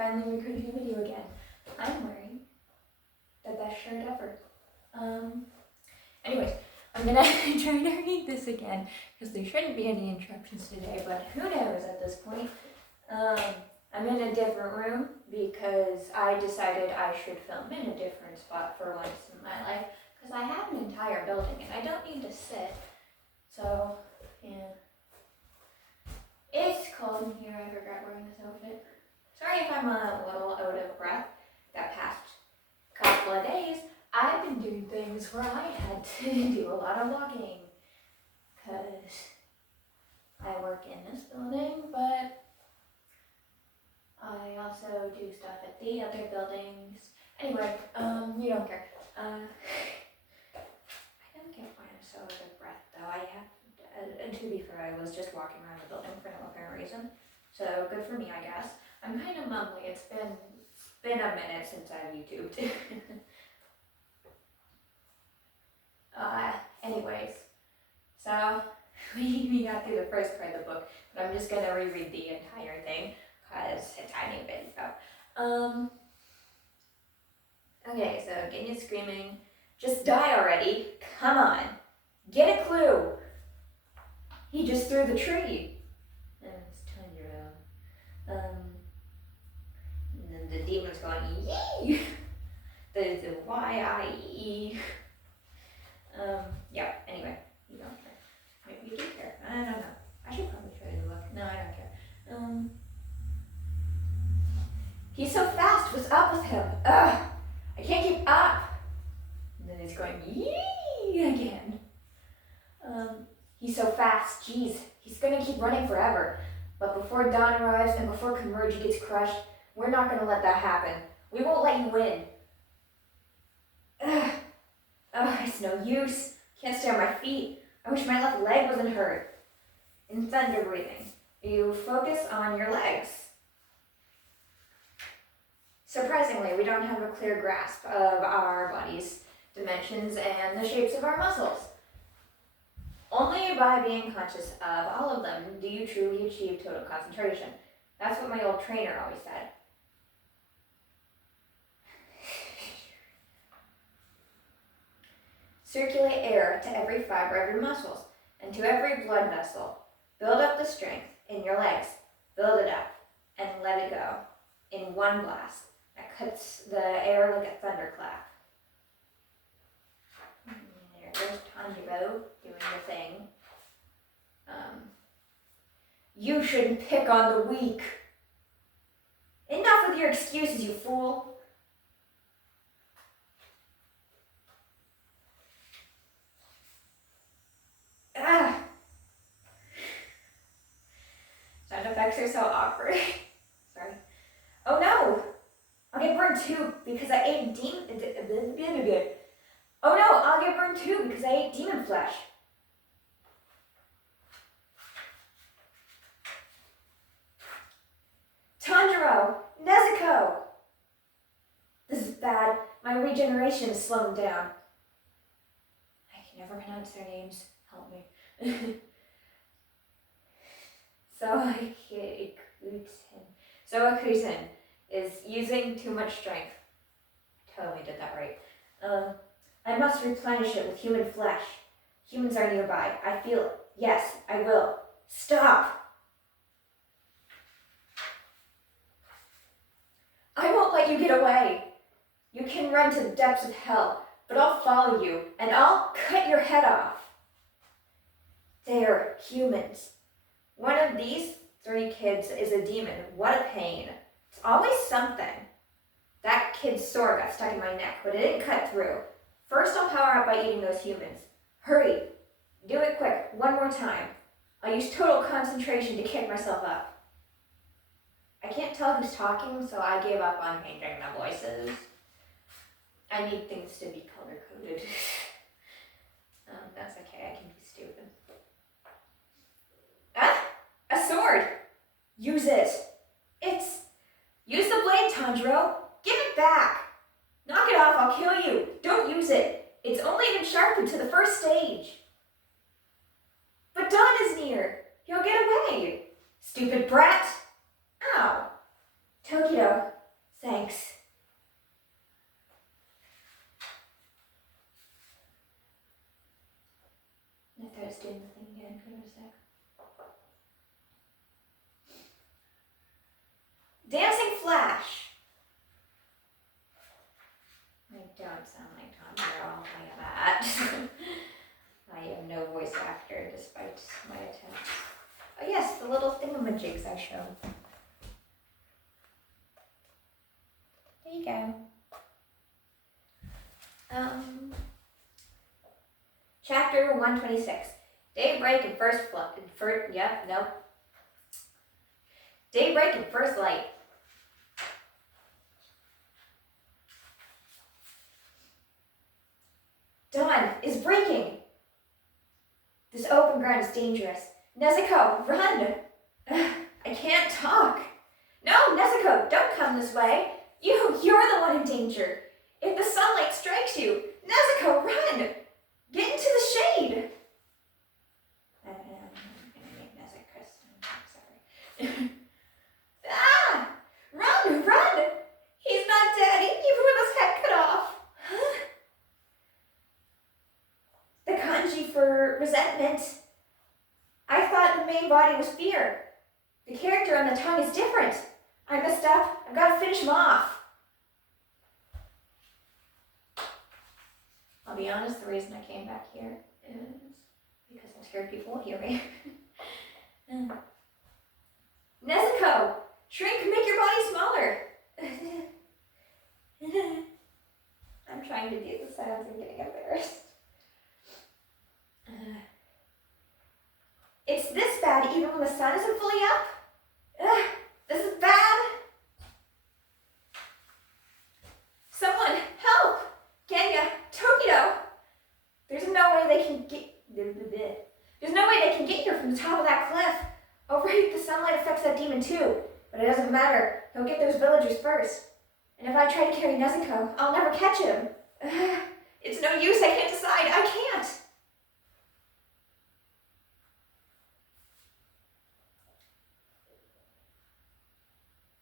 finally recording a video again. I'm wearing the best shirt ever. Anyways, I'm gonna try to read this again because there shouldn't be any interruptions today, but who knows at this point. I'm in a different room because I decided I should film in a different spot for once in my life because I have an entire building and I don't need to sit. So, yeah. It's cold in here. I regret wearing this outfit. Sorry if I'm a little out of breath. That past couple of days, I've been doing things where I had to do a lot of walking because I work in this building, but I also do stuff at the other buildings. Anyway, you don't care. I don't get why I'm so out of breath though. I have, and to be fair, I was just walking around the building for no apparent reason. So good for me, I guess. I'm kind of mumbly. It's been a minute since I've YouTubed. Anyways, so we got through the first part of the book, but I'm just gonna reread the entire thing because it's a tiny bit so. Okay, so Ginya's screaming, "Just die already! Come on, get a clue! He just threw the tree." And it's Tanjiro. And then the demon's going, "Yee!" the Y-I-E. Yeah, anyway, you don't care. Maybe you do care. I don't know. I should probably try the book. No, I don't care. He's so fast. What's up with him? Ugh! I can't keep up. And then he's going, "Yee!" again. He's so fast. Jeez, he's gonna keep running forever. But before dawn arrives and before Converge gets crushed, we're not gonna let that happen. We won't let you win. Ugh. It's no use. Can't stay on my feet. I wish my left leg wasn't hurt. In thunder breathing, you focus on your legs. Surprisingly, we don't have a clear grasp of our body's dimensions and the shapes of our muscles. Only by being conscious of all of them do you truly achieve total concentration. That's what my old trainer always said. Circulate air to every fiber of your muscles and to every blood vessel. Build up the strength in your legs. Build it up and let it go in one blast that cuts the air like a thunderclap. There goes Tanjiro doing the thing. You shouldn't pick on the weak. Enough with your excuses, you fool. Sound effects are so awkward. Sorry. Oh no! I'll get burned too because I ate Oh no! I'll get burned too because I ate demon flesh. Tanjiro! Nezuko! This is bad. My regeneration is slowing down. I can never pronounce their names. Help me. Soakusen is using too much strength. I totally did that right. I must replenish it with human flesh. Humans are nearby. I feel it. Yes, I will. Stop! I won't let you get away. You can run to the depths of hell, but I'll follow you, and I'll cut your head off. They're humans. One of these 3 kids is a demon. What a pain. It's always something. That kid's sword got stuck in my neck, but it didn't cut through. First, I'll power up by eating those humans. Hurry. Do it quick. One more time. I'll use total concentration to kick myself up. I can't tell who's talking, so I gave up on changing the voices. I need things to be color-coded. That's okay. I can be stupid. A sword! Use it. Use the blade, Tanjiro. Give it back. Knock it off, I'll kill you. Don't use it. It's only been sharpened to the first stage. But dawn is near. He'll get away. Stupid brat. Ow. Tokido, you go. Chapter 126. Daybreak and first Daybreak and first light. Dawn is breaking. This open ground is dangerous. Nezuko, run! I can't talk. No, Nezuko, don't come this way. You're the one in danger. If the sunlight strikes you, Nezuko, run! Get into the shade. I'm gonna make Nezuko. Sorry. Ah! Run! He's not dead, even with his head cut off. The kanji for resentment. I thought the main body was fear. The character on the tongue is different. I messed up. I've got to finish him off. I'll be honest, the reason I came back here is because I'm scared people will hear me. Nezuko! Shrink, make your body smaller! I'm trying to do the sounds and getting embarrassed. It's this bad even when the sun isn't fully up? This is bad! Someone, help! Genya, Tokido! There's no way they can get here from the top of that cliff. Oh right, the sunlight affects that demon too. But it doesn't matter. He'll get those villagers first. And if I try to carry Nezuko, I'll never catch him. It's no use, I can't decide. I can't!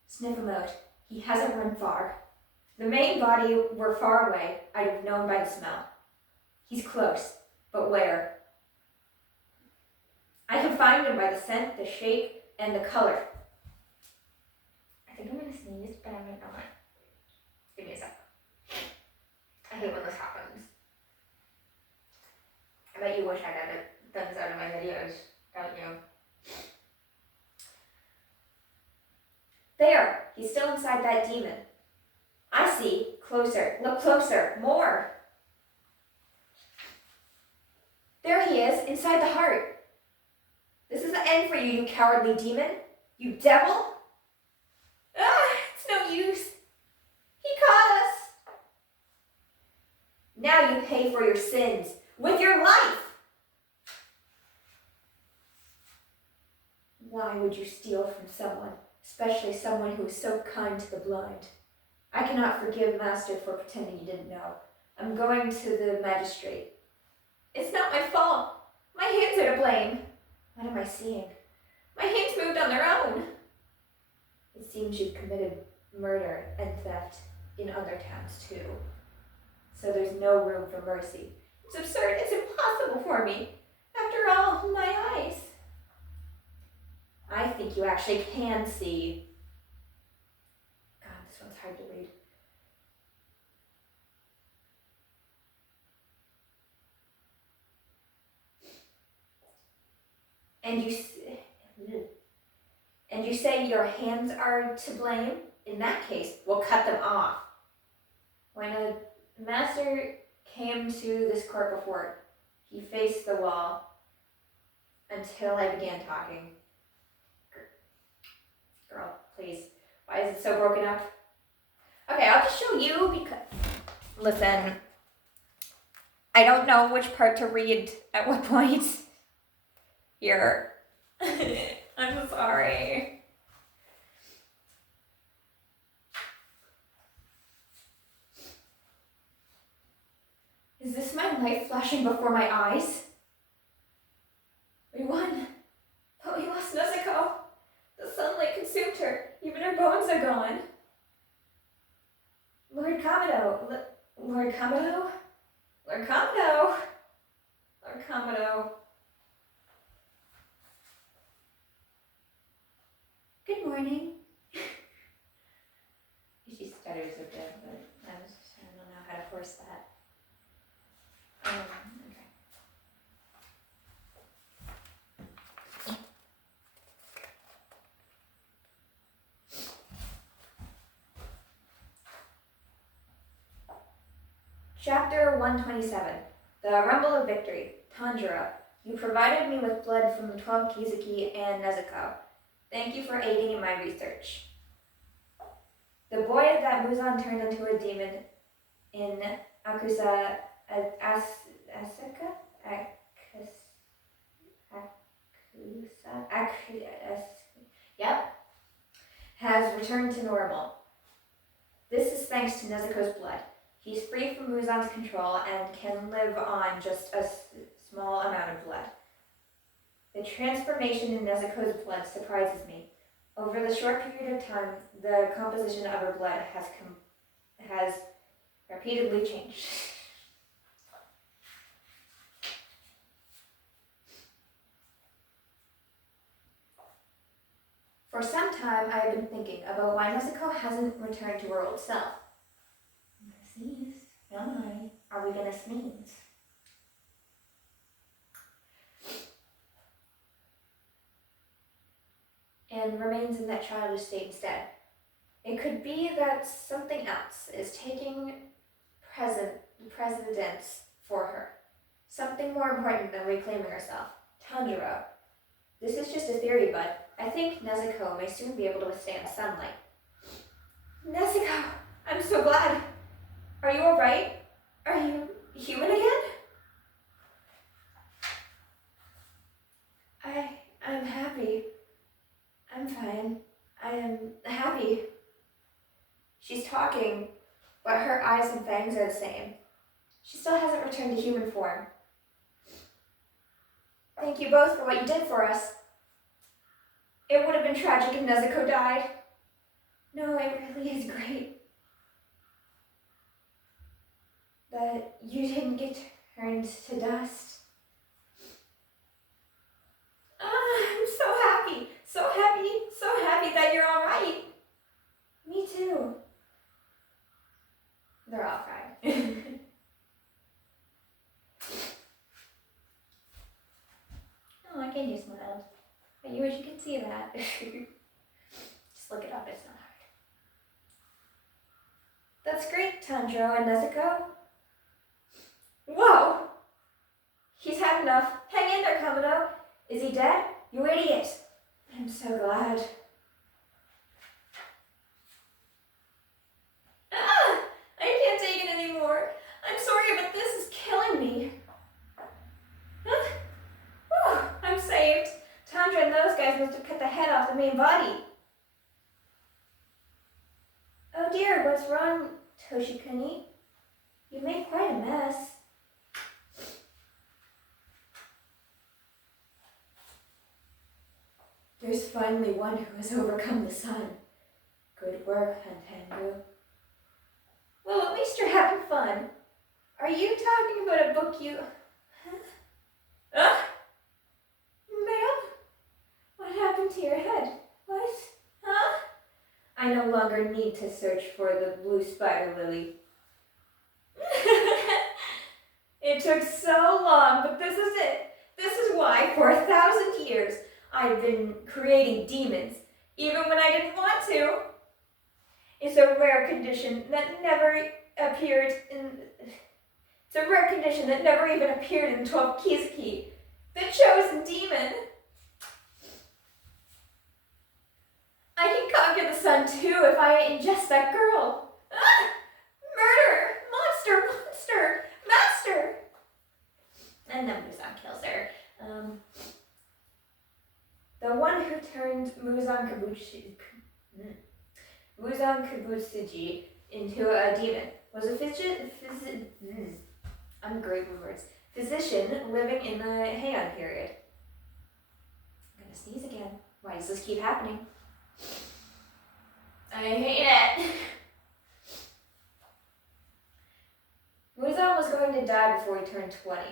Sniff him out. He hasn't run far. The main body were far away. I'd have known by the smell. He's close, but where? I can find him by the scent, the shape, and the color. I think I'm gonna sneeze, but I might not. Give me a sec. I hate when this happens. I bet you wish I had done this out of my videos, don't you? There! He's still inside that demon. I see. Closer. Look closer. More. There he is, inside the heart. This is the end for you, you cowardly demon. You devil. It's no use. He caught us. Now you pay for your sins with your life. Why would you steal from someone, especially someone who is so kind to the blind? I cannot forgive Master for pretending you didn't know. I'm going to the magistrate. It's not my fault. My hands are to blame. What am I seeing? My hands moved on their own. It seems you've committed murder and theft in other towns too. So there's no room for mercy. It's absurd. It's impossible for me. After all, my eyes. I think you actually can see. God, this one's hard to read. And you say your hands are to blame? In that case, we'll cut them off. When a master came to this court before, he faced the wall until I began talking. Girl, please. Why is it so broken up? Okay, I'll just show you because... Listen. I don't know which part to read at what point. Here. I'm sorry. Is this my life flashing before my eyes? We won. But we lost Nezuko. The sunlight consumed her. Even her bones are gone. Lord Kamado. Lord Kamado? Lord Kamado. Lord Kamado. Good morning. She stutters a bit, but I don't know how to force that. Okay. Chapter 127. The Rumble of Victory. Tanjiro, you provided me with blood from the 12 Kizuki and Nezuko. Thank you for aiding in my research. The boy that Muzan turned into a demon in Akusa Asuka? Yep. Has returned to normal. This is thanks to Nezuko's blood. He's free from Muzan's control and can live on just a small amount of blood. The transformation in Nezuko's blood surprises me. Over the short period of time, the composition of her blood has repeatedly changed. For some time, I have been thinking about why Nezuko hasn't returned to her old self. I'm gonna sneeze. Why? Are we gonna sneeze? And remains in that childish state instead. It could be that something else is taking precedence for her. Something more important than reclaiming herself. Tanjiro. This is just a theory, but I think Nezuko may soon be able to withstand sunlight. Nezuko! I'm so glad! Are you alright? Are you human again? I'm happy. I'm fine. I am happy. She's talking, but her eyes and fangs are the same. She still hasn't returned to human form. Thank you both for what you did for us. It would have been tragic if Nezuko died. No, it really is great that you didn't get turned to dust. I'm so happy that you're all right. Me too. They're all crying. Oh, I can you smiled. I wish you could see that. Just look it up, it's not hard. That's great, Tanjiro and Nezuko. Whoa! He's had enough. Hang in there, Kabuto. Is he dead? You idiot. I'm so glad. I can't take it anymore. I'm sorry, but this is killing me. I'm saved. Tanjiro and those guys must have cut the head off the main body. Oh dear, what's wrong, Toshikuni? You made quite a mess. There's finally one who has overcome the sun. Good work, Hantengu. Well, at least you're having fun. Are you talking about a book you... Huh? Ma'am? What happened to your head? What? Huh? I no longer need to search for the blue spider lily. It took so long, but this is it. This is why, for 1,000 years, I've been creating demons, even when I didn't want to. It's a rare condition that never appeared in... It's a rare condition that never even appeared in 12 Kizuki. The chosen demon. I can conquer the sun too if I ingest that girl. Ah! Murder! Monster! Master! And then Muzan kills her. The one who turned Muzan Kibutsuji into a demon was a I'm great with words. Physician living in the Heian period. I'm gonna sneeze again. Why does this keep happening? I hate it. Muzan was going to die before he turned 20.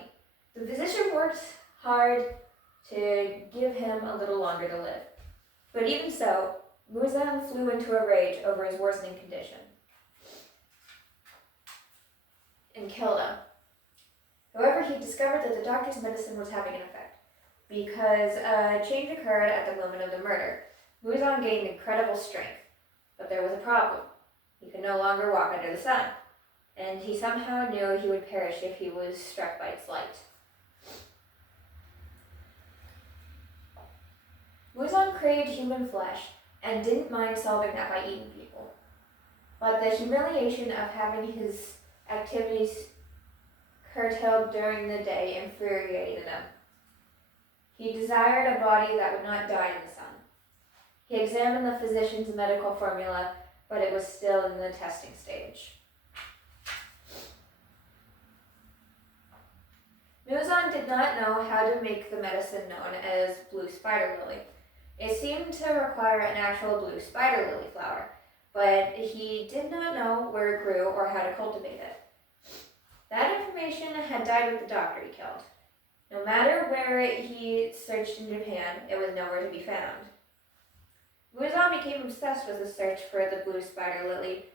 The physician worked hard to give him a little longer to live. But even so, Muzan flew into a rage over his worsening condition and killed him. However, he discovered that the doctor's medicine was having an effect, because a change occurred at the moment of the murder. Muzan gained incredible strength, but there was a problem. He could no longer walk under the sun. and he somehow knew he would perish if he was struck by its light. Muzan craved human flesh and didn't mind solving that by eating people. But the humiliation of having his activities curtailed during the day infuriated him. He desired a body that would not die in the sun. He examined the physician's medical formula, but it was still in the testing stage. Muzan did not know how to make the medicine known as blue spider lily. It seemed to require an actual blue spider lily flower, but he did not know where it grew or how to cultivate it. That information had died with the doctor he killed. No matter where he searched in Japan, it was nowhere to be found. Muzan became obsessed with the search for the blue spider lily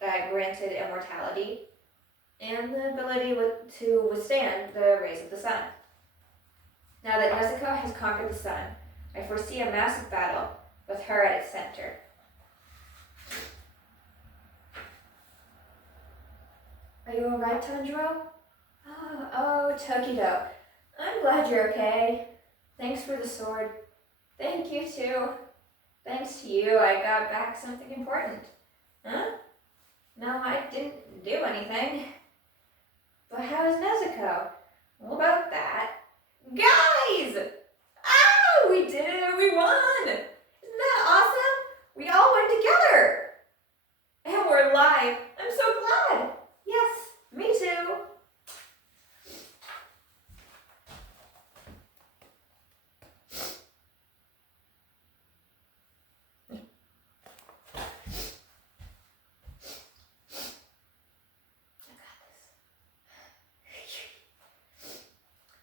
that granted immortality and the ability to withstand the rays of the sun. Now that Nezuko has conquered the sun, I foresee a massive battle with her at its center. Are you alright, Tanjiro? Oh, Tokido. I'm glad you're okay. Thanks for the sword. Thank you, too. Thanks to you, I got back something important. Huh? No, I didn't do anything. But how is Nezuko? What about that? Guys! Oh, we did it! We won! Isn't that awesome? We all went together! And we're alive. I'm so glad! Yes, me too.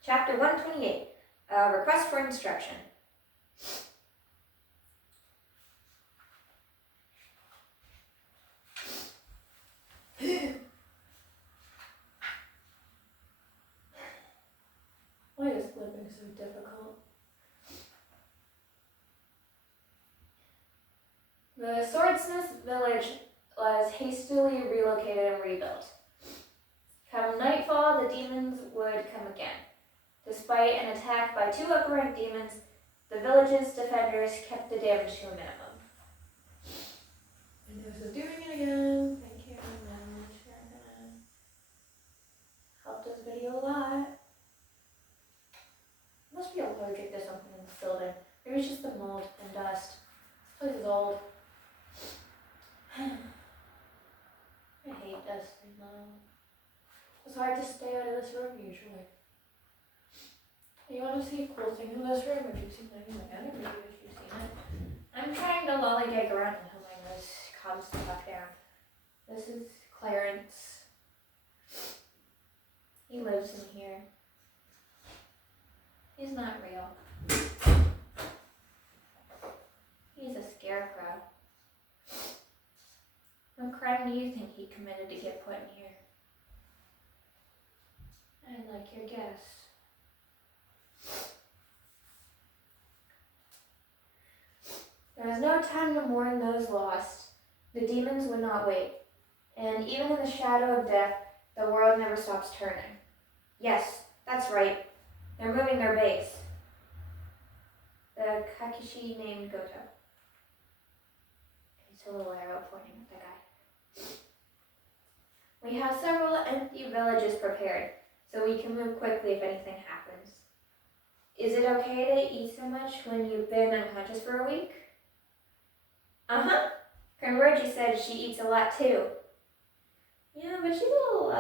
Chapter 128, Request for Instruction. Why is living so difficult? The swordsmith's village was hastily relocated and rebuilt. Come nightfall, the demons would come again. Despite an attack by 2 upper-ranked demons, the village's defenders kept the damage to a minimum. And this is doing it again. Thank you very much. Helped this video a lot. Must be allergic to something in this building. Maybe it's just the mold and dust. This place is old. I hate dust and mold. It's hard to stay out of this room usually. You want to see a cool thing in this room? Have you seen any of my other videos? You've seen it. I'm trying to lollygag around until my nose calms back down. This is Clarence. He lives in here. He's not real. He's a scarecrow. What crime do you think he committed to get put in here? I'd like your guess. There was no time to mourn those lost. The demons would not wait. And even in the shadow of death, the world never stops turning. Yes, that's right. They're moving their base. The Kakishi named Goto. It's a little arrow pointing at the guy. We have several empty villages prepared, so we can move quickly if anything happens. Is it okay to eat so much when you've been unconscious for a week? Uh-huh. Kanroji said she eats a lot too. Yeah, but she's a little,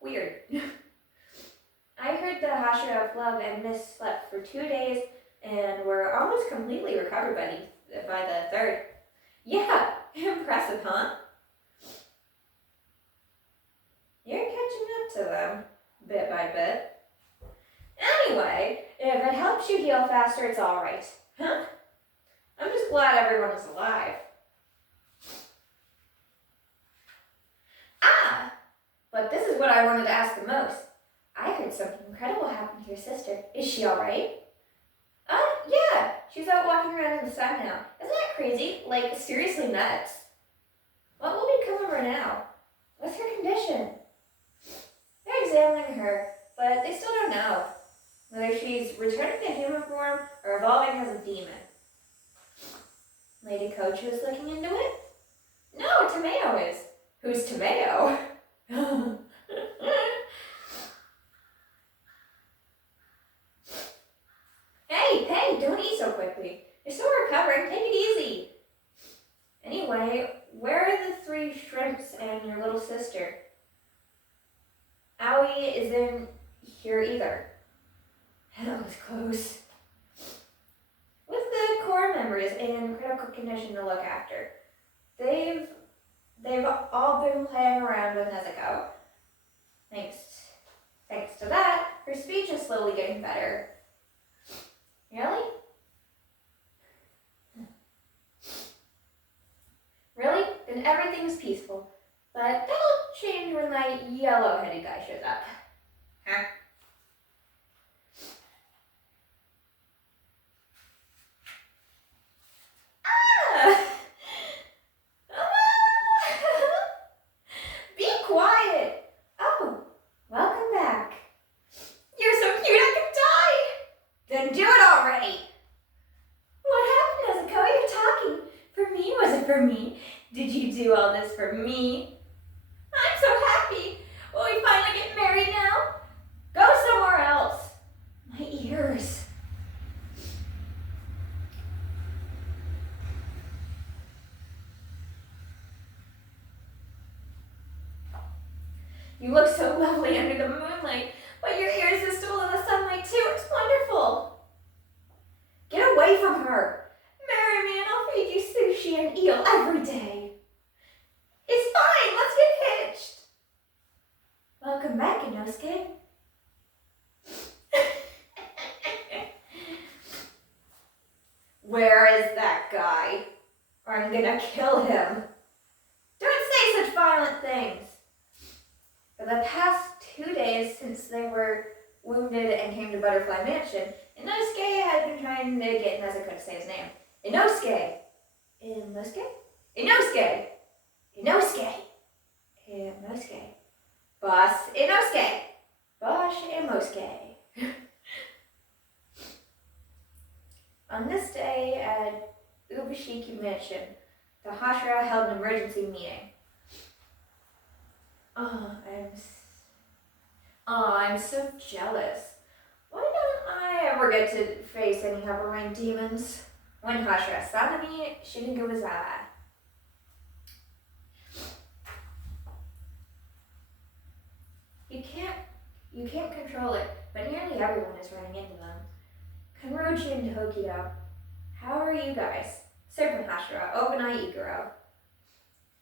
weird. I heard the Hashira of Love and Miss slept for 2 days and were almost completely recovered by the third. Yeah, impressive, huh? You're catching up to them, bit by bit. Anyway, if it helps you heal faster, it's alright. Huh? I'm just glad everyone is alive. Ah! But this is what I wanted to ask the most. I heard something incredible happened to your sister. Is she alright? Yeah. She's out walking around in the sun now. Isn't that crazy? Like, seriously nuts. What will become of her now? What's her condition? examining her, but they still don't know whether she's returning to human form or evolving as a demon. Lady Coach is looking into it. No, Tomato is. Who's Tomato? Hey, don't eat so quickly. You're still recovering. Take it easy. Anyway, where are the 3 shrimps and your little sister? Owie isn't here either. That was close. With the core members in critical condition to look after, they've all been playing around with Nezuko. Thanks to that, her speech is slowly getting better. Really? Really? Then everything's peaceful. But that'll change when that yellow-headed guy shows up. Huh? Be quiet! Oh, welcome back. You're so cute I could die! Then do it already! What happened, Nezuko? You're talking. For me? Was it for me? Did you do all this for me? I'm so happy! Will we finally get married now? Go somewhere else. My ears. You look so lovely under the moonlight, but you're irresistible in the sunlight too. It's wonderful. Get away from her. Marry me and I'll feed you sushi and eel every day. It's fine. Let's get hitched. Welcome back, Inosuke. Where is that guy? Or I'm gonna kill him. Don't say such violent things. For the past 2 days since they were wounded and came to Butterfly Mansion, Inosuke had been trying to get Nezuko to say his name. Inosuke! Inosuke? Inosuke! Inosuke! Inosuke. Boss Inosuke! Boss Inosuke. On this day at Ubashiki Mansion, the Hashira held an emergency meeting. I'm so jealous. Why don't I ever get to face any upper rank demons? When Hashira saw me, Shinigami was bad. You can't control it, but nearly everyone is running into them. Kanroji and Hokido, how are you guys? Serpent Hashira, Obanai Iguro.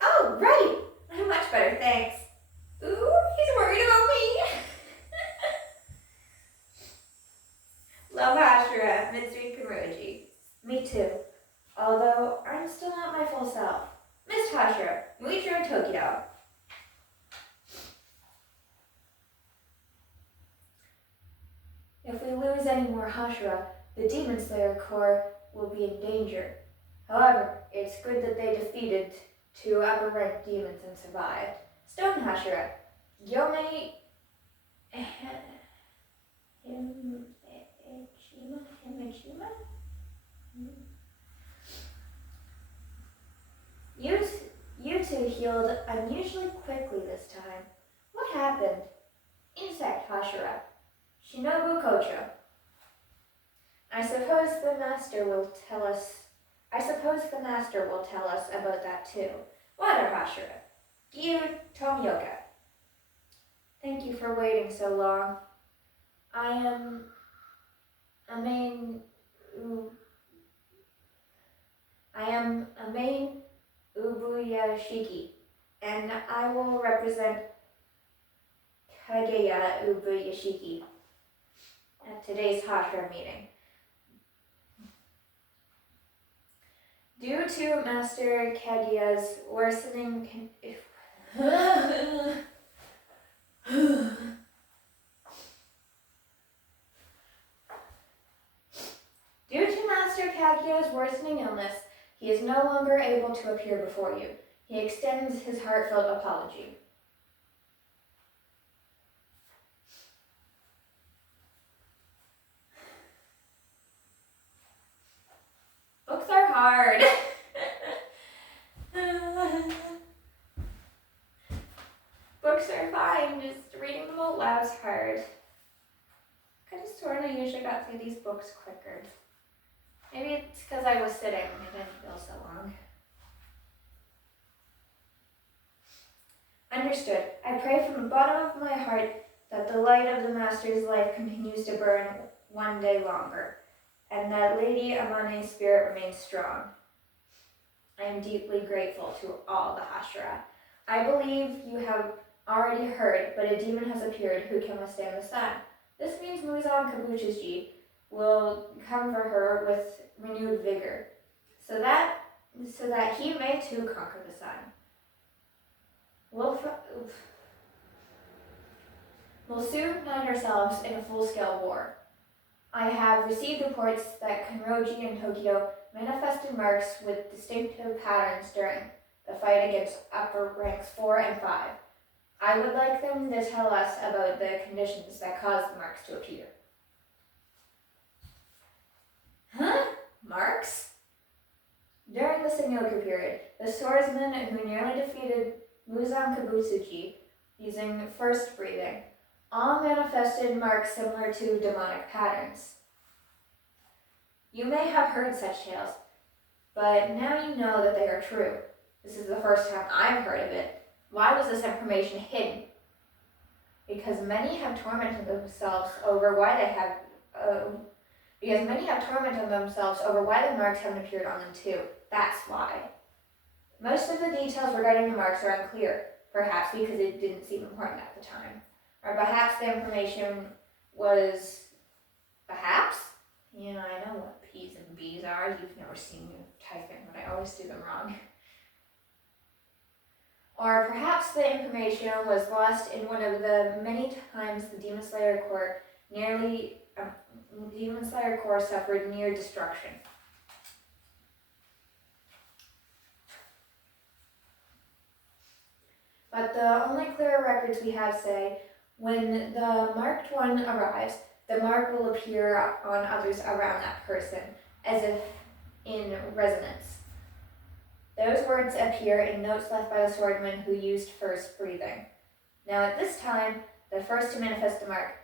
Oh, right! I'm much better, thanks. Ooh, he's worried about me. Love Hashira, Mitsuri Kanroji. Me too. Although, I'm still not my full self. Miss Hashira, Muichiro Tokido. If we lose any more Hashira, the Demon Slayer Corps will be in danger. However, it's good that they defeated 2 upper-ranked demons and survived. Stone Hashira, Yome Himejima? You two healed unusually quickly this time. What happened? Insect Hashira, Shinobu Kocho. I suppose the master will tell us about that too. Water Hashira, Gyu Tomioka. Thank you for waiting so long. I am Amain Ubuyashiki, and I will represent Kageya Ubuyashiki at today's Hashira meeting. Due to Master Kageya's worsening Due to Master Kageya's worsening illness, he is no longer able to appear before you. He extends his heartfelt apology. hard. Books are fine, just reading them out loud's hard. I just sort of usually got through these books quicker. Maybe it's because I was sitting and it didn't feel so long. Understood. I pray from the bottom of my heart that the light of the Master's life continues to burn one day longer, and that Lady Amane's spirit remains strong. I am deeply grateful to all the Hashira. I believe you have already heard, but a demon has appeared who can withstand the sun. This means Muzan Kabuchiji will come for her with renewed vigor, so that he may too conquer the sun. We'll soon find ourselves in a full-scale war. I have received reports that Kanroji and Tokyo manifested marks with distinctive patterns during the fight against upper ranks 4 and 5. I would like them to tell us about the conditions that caused the marks to appear. Huh? Marks? During the Sengoku period, the swordsman who nearly defeated Muzan Kabutsuji using first breathing all manifested marks similar to demonic patterns. You may have heard such tales, but now you know that they are true. This is the first time I've heard of it. Why was this information hidden? Because many have tormented themselves over why the marks haven't appeared on them too. That's why. Most of the details regarding the marks are unclear, perhaps because it didn't seem important at the time. Or perhaps the information was... Perhaps? Yeah, I know what P's and B's are. You've never seen me typing, but I always do them wrong. Or perhaps the information was lost in one of the many times the Demon Slayer Corps suffered near destruction. But the only clear records we have say, when the marked one arrives, the mark will appear on others around that person, as if in resonance. Those words appear in notes left by the swordman who used first breathing. Now at this time, the first to manifest the mark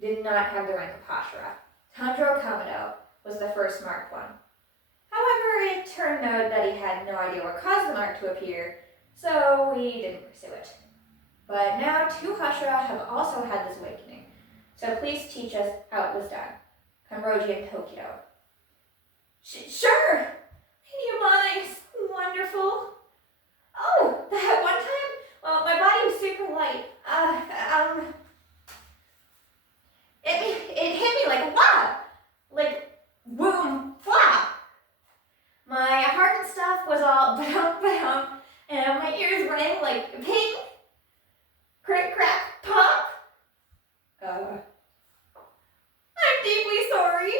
did not have the rank of Hashira. Tanjiro Kamado was the first marked one. However, it turned out that he had no idea what caused the mark to appear, so we didn't pursue it. But now 2 Hashira have also had this awakening, so please teach us how it was done. Kanroji and Tokido. Sure! Lady Amane is wonderful. Oh, that one time? Well, my body was super light. It hit me like a wah! Like, boom, flap! My heart and stuff was all ba-dum, and my ears rang like ping, crick, crack, pop. I'm deeply sorry.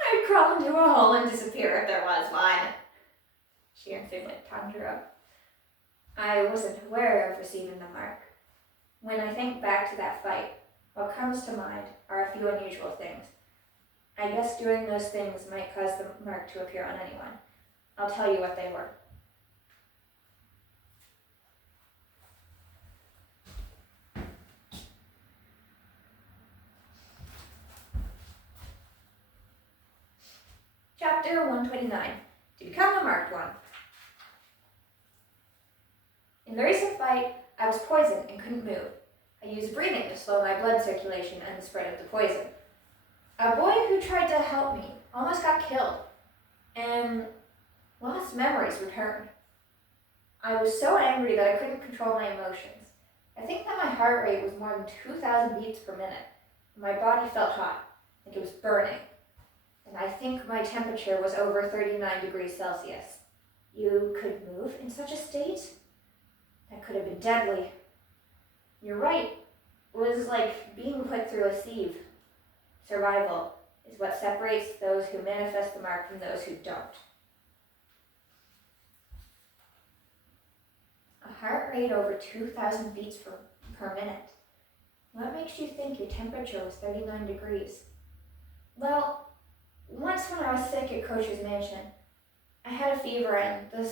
I'd crawl into a hole and disappear if there was one. She answered like Tanjiro. I wasn't aware of receiving the mark. When I think back to that fight, what comes to mind are a few unusual things. I guess doing those things might cause the mark to appear on anyone. I'll tell you what they were. Chapter 129. To become a marked one. In the recent fight, I was poisoned and couldn't move. I used breathing to slow my blood circulation and the spread of the poison. A boy who tried to help me almost got killed, and lost memories returned. I was so angry that I couldn't control my emotions. I think that my heart rate was more than 2,000 beats per minute. My body felt hot, like it was burning. And I think my temperature was over 39 degrees Celsius. You could move in such a state? That could have been deadly. You're right. It was like being put through a sieve. Survival is what separates those who manifest the mark from those who don't. A heart rate over 2,000 beats per minute. What makes you think your temperature was 39 degrees? Well, once when I was sick at Coach's mansion, I had a fever and the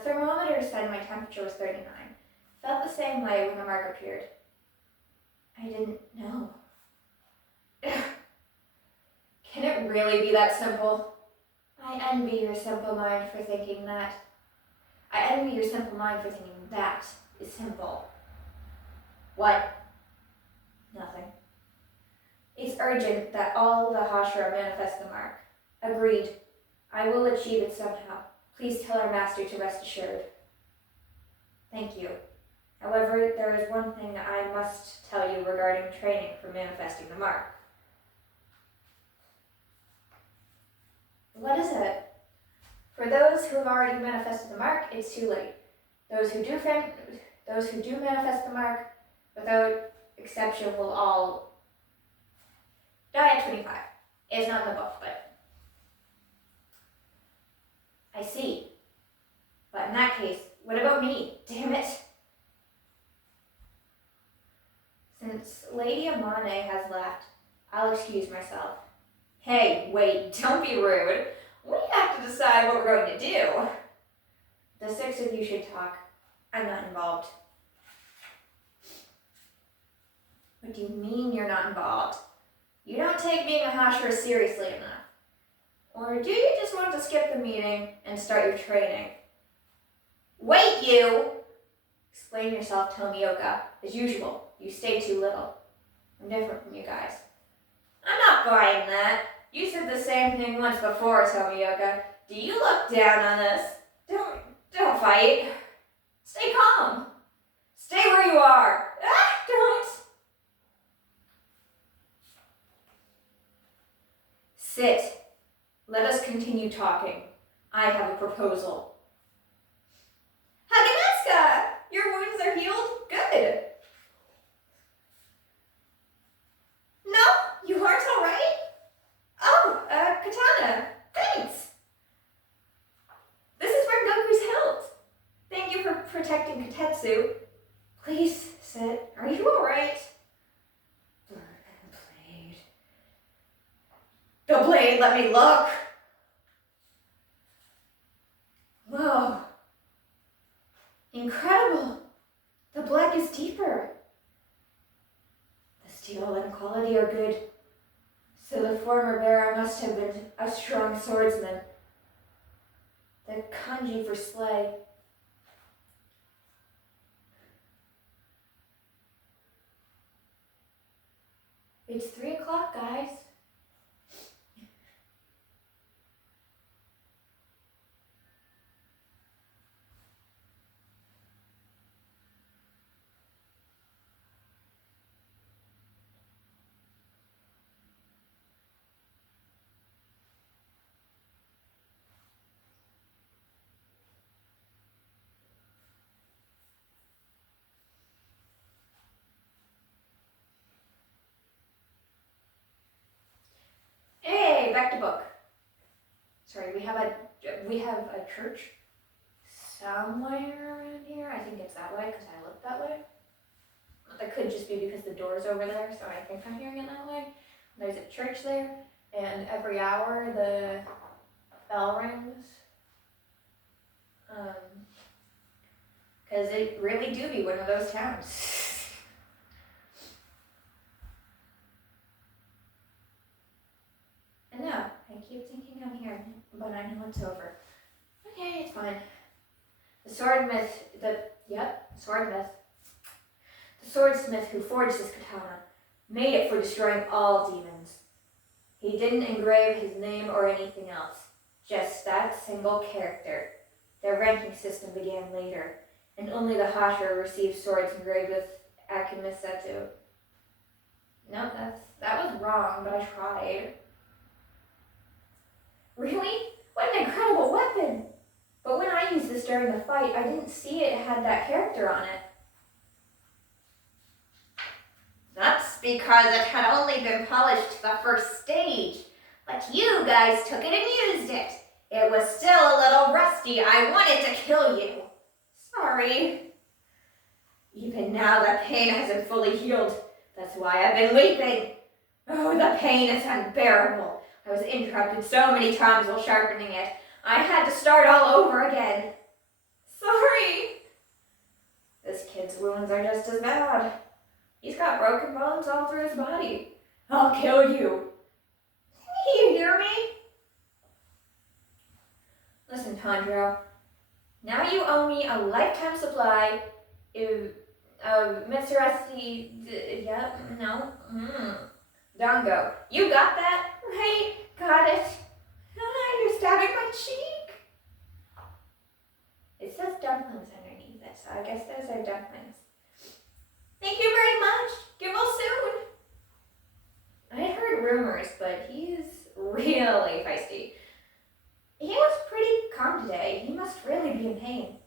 thermometer said my temperature was 39. Felt the same way when the mark appeared. I didn't know. Can it really be that simple? I envy your simple mind for thinking that. I envy your simple mind for thinking that is simple. What? Nothing. It's urgent that all the Hashira manifest the mark. Agreed. I will achieve it somehow. Please tell our master to rest assured. Thank you. However, there is one thing that I must tell you regarding training for manifesting the mark. What is it? For those who have already manifested the mark, it's too late. Those who do manifest the mark, without exception, will all die at 25. It's not in the book, but I see. But in that case, what about me? Damn it! Since Lady Amane has left, I'll excuse myself. Hey, wait, don't be rude. We have to decide what we're going to do. The 6 of you should talk. I'm not involved. What do you mean you're not involved? You don't take being a Hashira seriously enough. Or do you just want to skip the meeting and start your training? Wait, you! Explain yourself, Tomioka. As usual, you stay too little. I'm different from you guys. I'm not buying that. You said the same thing once before, Tomioka. Do you look down on us? Don't fight. Stay calm. Stay where you are. Don't. Sit. Let us continue talking. I have a proposal. Haganeska! Your wounds are healed? Good. No? You aren't all right? Oh, Katana. Thanks. This is Rengoku's hilt. Thank you for protecting Katetsu. Please sit. Are you all right? The blade, let me look. Whoa. Incredible. The black is deeper. The steel and quality are good. So the former bearer must have been a strong swordsman. The kanji for slay. It's 3 o'clock, guys. Hey, back to book. Sorry, we have a church somewhere around here. I think it's that way because I look that way. That could just be because the door's over there, so I think I'm hearing it that way. There's a church there, and every hour the bell rings. Because it really do be one of those towns. I know, I keep thinking I'm here, but I know it's over. Okay, it's fine. The swordsmith who forged this katana made it for destroying all demons. He didn't engrave his name or anything else, just that single character. Their ranking system began later, and only the Hashira received swords engraved with Akimitsu. No, that was wrong, but I tried. Really? What an incredible weapon! But when I used this during the fight, I didn't see it had that character on it. That's because it had only been polished the first stage. But you guys took it and used it. It was still a little rusty. I wanted to kill you. Sorry. Even now, the pain hasn't fully healed. That's why I've been weeping. Oh, the pain is unbearable. I was interrupted so many times while sharpening it. I had to start all over again. Sorry. This kid's wounds are just as bad. He's got broken bones all through his body. I'll kill you. You hear me? Listen, Tondro. Now you owe me a lifetime supply of Mitsuresti. Yep, no. Dongo. You got that? Right? Got it. You're stabbing my cheek. It says dumplings underneath it, so I guess those are dumplings. Thank you very much. Get well soon. I heard rumors, but he's really feisty. He was pretty calm today. He must really be in pain.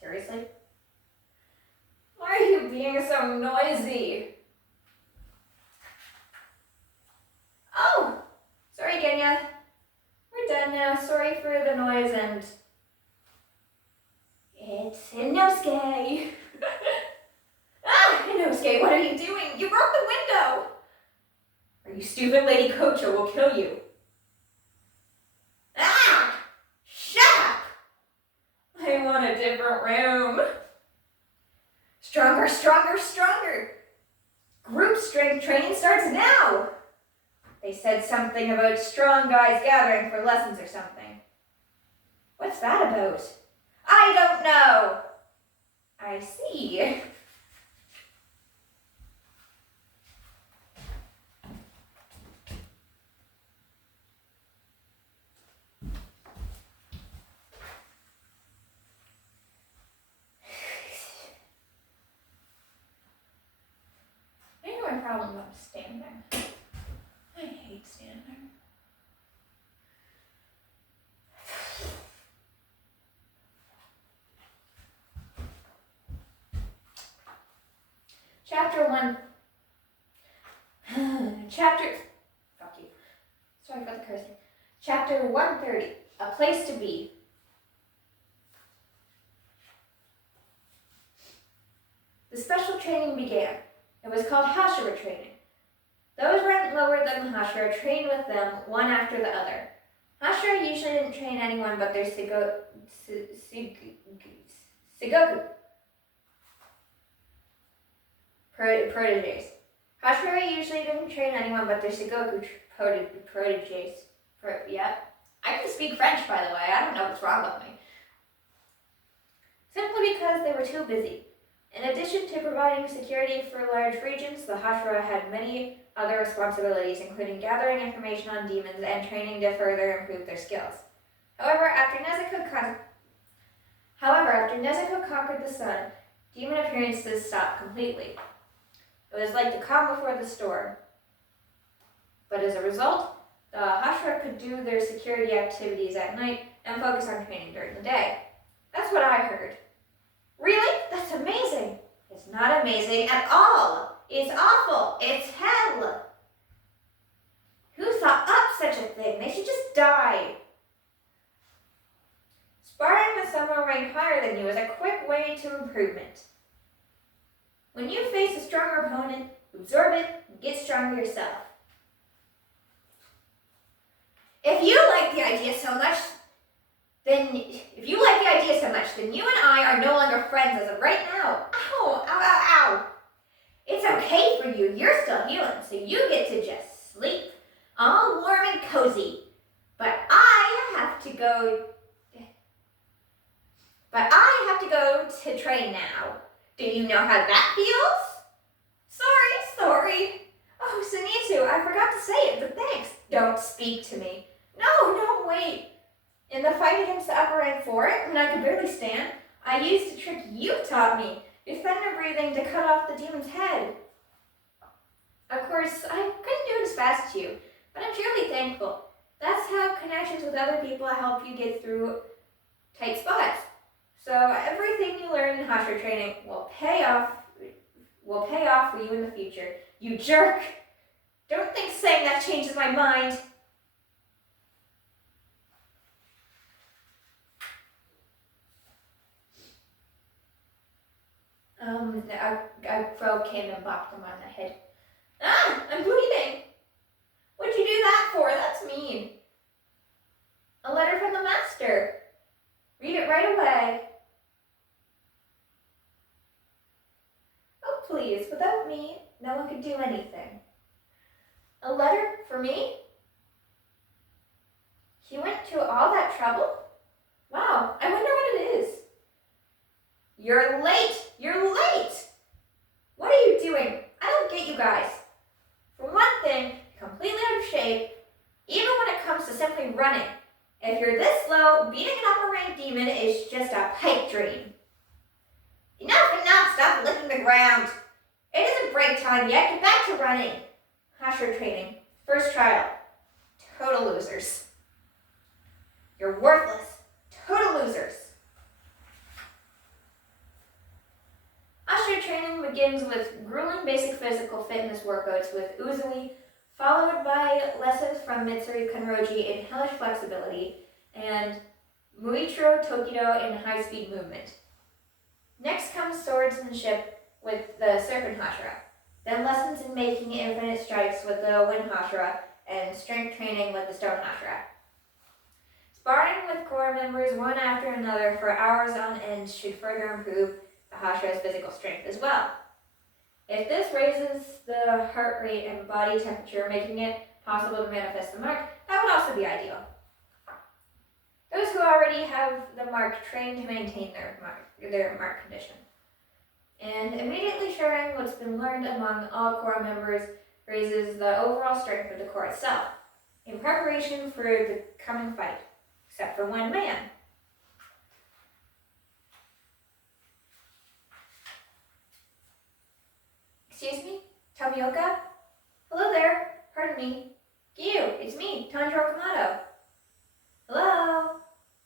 Seriously? Why are you being so noisy? Oh! Sorry, Genya. We're done now. Sorry for the noise and... It's Inosuke. Inosuke, what are you doing? You broke the window! Are you stupid? Lady Kocho will kill you. Shut up! I want a different room. Stronger, stronger, stronger. Group strength training starts now. They said something about strong guys gathering for lessons or something. What's that about? I don't know. I see. Maybe my problem is I'm standing. I hate standing. Chapter 1. Fuck you. Sorry for the cursing. Chapter 130. A place to be. The special training began. It was called Hashira training. Those ranked lower than the Hashira trained with them one after the other. Hashira usually didn't train anyone but their Sigoku proteges. Hashira usually didn't train anyone but their Sigoku proteges. I can speak French, by the way. I don't know what's wrong with me. Simply because they were too busy. In addition to providing security for large regions, the Hashira had many other responsibilities, including gathering information on demons and training to further improve their skills. However, after Nezuko conquered the sun, demon appearances stopped completely. It was like the calm before the storm. But as a result, the Hashira could do their security activities at night and focus on training during the day. That's what I heard. Really? That's amazing. It's not amazing at all. It's awful. It's hell. Who thought up such a thing? They should just die. Sparring with someone ranked higher than you is a quick way to improvement. When you face a stronger opponent, absorb it and get stronger yourself. If you like the idea so much, then you and I are no longer friends as of right now. Ow, ow, ow, ow. It's okay for you. You're still healing, so you get to just sleep, all warm and cozy. But I have to go to train now. Do you know how that feels? Sorry. Oh, Zenitsu, I forgot to say it, but thanks. Don't speak to me. No, wait. In the fight against the upper rank 4, when I could barely stand, I used a trick you taught me, your thunder breathing to cut off the demon's head. Of course, I couldn't do it as fast as you, but I'm truly thankful. That's how connections with other people help you get through tight spots. So everything you learn in Hashira training will pay off for you in the future. You jerk! Don't think saying that changes my mind. A crow came and bopped him on the head. I'm bleeding! What'd you do that for? That's mean. A letter from the master. Read it right away. Oh, please, without me, no one could do anything. A letter for me? He went to all that trouble? Wow, I wonder what it is. You're late! You're late! What are you doing? I don't get you guys. For one thing, you're completely out of shape, even when it comes to simply running. If you're this slow, beating an upper rank demon is just a pipe dream. Enough, stop licking the ground. It isn't break time yet, get back to running. Hashira training, first trial. Total losers. You're worthless. Total losers. Hashira training begins with grueling basic physical fitness workouts with Uzui, followed by lessons from Mitsuri Kanroji in hellish flexibility and Muichiro Tokido in high-speed movement. Next comes swordsmanship with the Serpent Hashira, then lessons in making infinite strikes with the Wind Hashira, and strength training with the Stone Hashira. Sparring with core members one after another for hours on end should further improve the Hashira's physical strength as well. If this raises the heart rate and body temperature, making it possible to manifest the mark, that would also be ideal. Those who already have the mark train to maintain their mark condition. And immediately sharing what's been learned among all core members raises the overall strength of the core itself, in preparation for the coming fight, except for one man. Excuse me? Tomioka? Hello there. Pardon me. Giyu, it's me, Tanjiro Kamado. Hello?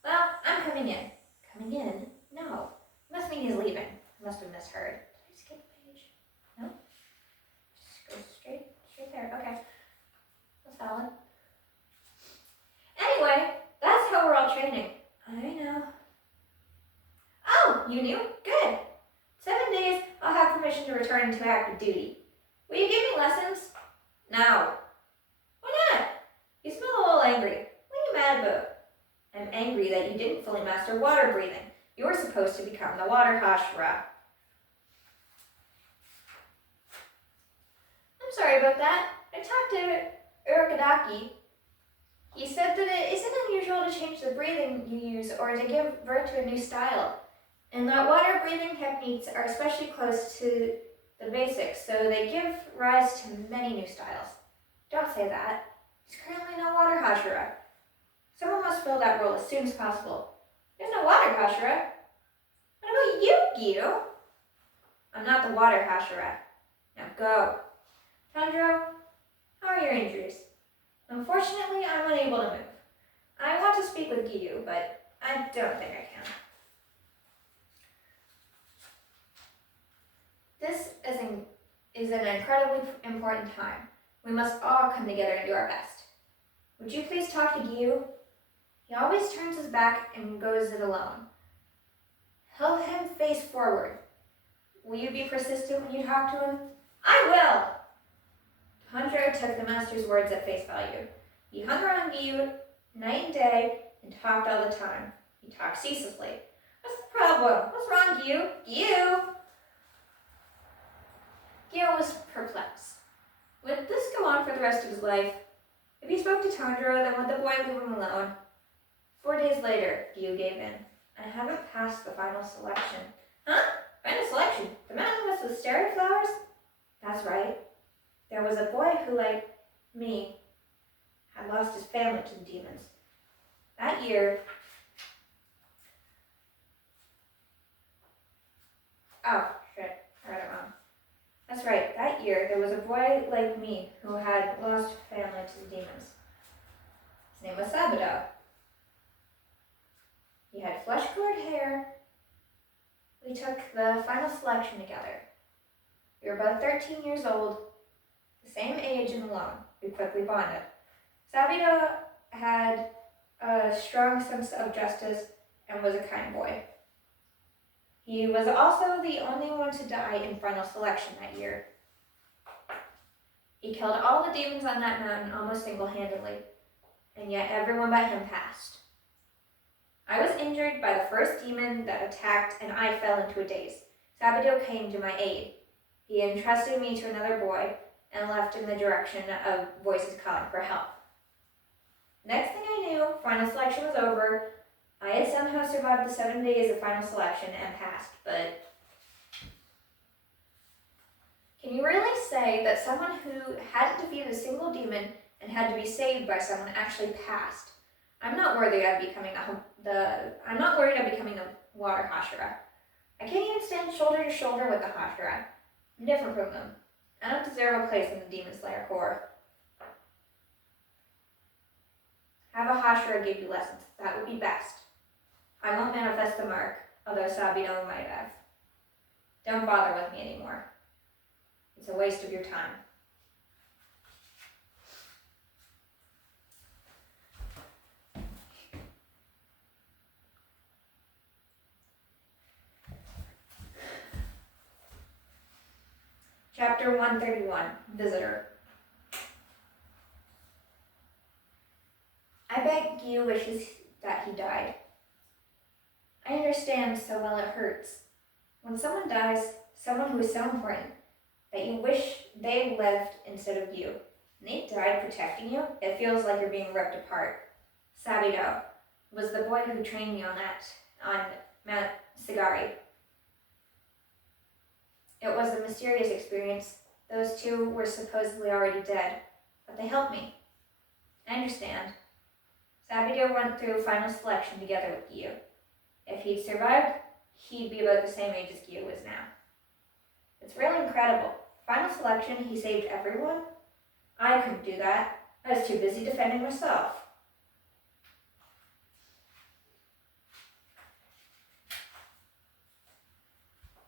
Well, I'm coming in. Coming in? No. Must mean he's leaving. I must have misheard. Did I skip a page? No? Just go straight there. Okay. That's valid. Anyway, that's how we're all training. I know. Oh, you knew? Good. 7 days, I'll have permission to return to active duty. Will you give me lessons? No. Why not? You smell a little angry. What are you mad about? I'm angry that you didn't fully master water breathing. You were supposed to become the Water Hashira. I'm sorry about that. I talked to Urukadaki. He said that it isn't unusual to change the breathing you use or to give birth to a new style, and that water breathing techniques are especially close to the basics, so they give rise to many new styles. Don't say that. There's currently no Water Hashira. Someone must fill that role as soon as possible. There's no Water Hashira. What about you, Giyu? I'm not the Water Hashira. Now go. Tanjiro, how are your injuries? Unfortunately, I'm unable to move. I want to speak with Giyu, but I don't think I can. This is an incredibly important time. We must all come together and do our best. Would you please talk to Giyu? He always turns his back and goes it alone. Help him face forward. Will you be persistent when you talk to him? I will! Tanjiro took the master's words at face value. He hung around Giyu night and day and talked all the time. He talked ceaselessly. What's the problem? What's wrong, Giyu? Giyu! Giyu was perplexed. Would this go on for the rest of his life? If he spoke to Tanjiro, then would the boy leave him alone? 4 days later, Giyu gave in. I haven't passed the final selection. Huh? Final selection? The mountain with the wisteria flowers? That's right. There was a boy who, like me, had lost his family to the demons. That year... Oh, shit. I read it wrong. That's right. That year, there was a boy like me who had lost family to the demons. His name was Sabado. He had flesh-colored hair. We took the final selection together. We were both 13 years old, the same age and alone. We quickly bonded. Sabado had a strong sense of justice and was a kind boy. He was also the only one to die in final selection that year. He killed all the demons on that mountain almost single-handedly, and yet everyone but him passed. I was injured by the first demon that attacked, and I fell into a daze. Sabido came to my aid. He entrusted me to another boy and left in the direction of voices calling for help. Next thing I knew, final selection was over. I had somehow survived the 7 days of final selection and passed, but can you really say that someone who hadn't defeated a single demon and had to be saved by someone actually passed? I'm not worried of becoming the water Hashira. I can't even stand shoulder to shoulder with the Hashira. I'm different from them. I don't deserve a place in the Demon Slayer Corps. Have a Hashira give you lessons. That would be best. I won't manifest the mark, although Sabino might have. Don't bother with me anymore. It's a waste of your time. Chapter 131, Visitor. I bet Gyu wishes that he died. I understand so well it hurts. When someone dies, someone who is so important, that you wish they lived instead of you, and they died protecting you, it feels like you're being ripped apart. Sabido was the boy who trained me on Mount Sagari. It was a mysterious experience. Those two were supposedly already dead, but they helped me. I understand. Sabido went through final selection together with Gyu. If he'd survived, he'd be about the same age as Gyu is now. It's really incredible. Final selection, he saved everyone? I couldn't do that. I was too busy defending myself.